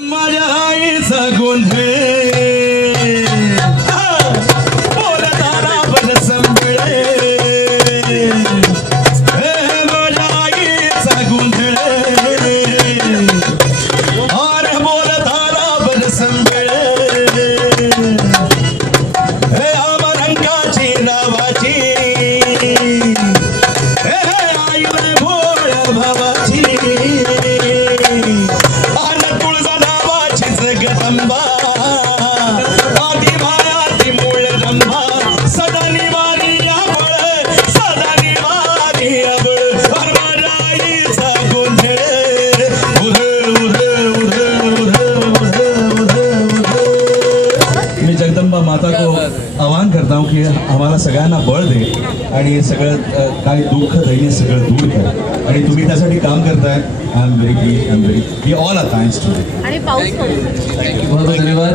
माझ्या आईचा गोंधळ बोलताना बन संभळे माझ्या आईचा गोंधळ अरे बोलताना बन संभळे अमरंगाची नावाची आई भोळ भावाची जगदंबा आदि मायाती मूळ रंभा सदा निवारी अबळ सदा निवारी अबळ परमराईचा गोंधळ उध उध उध उध उध उध मी जगदंबा माता को आह्वान करता हूँ कि आम्हाला सगळ्यांना बळ दे आणि सगळं काही दुःख दैन्य सगळं दूर कर आणि तुम्ही त्यासाठी काम करताय I am very please we all are thanks to आणि पाऊस बहुत धन्यवाद।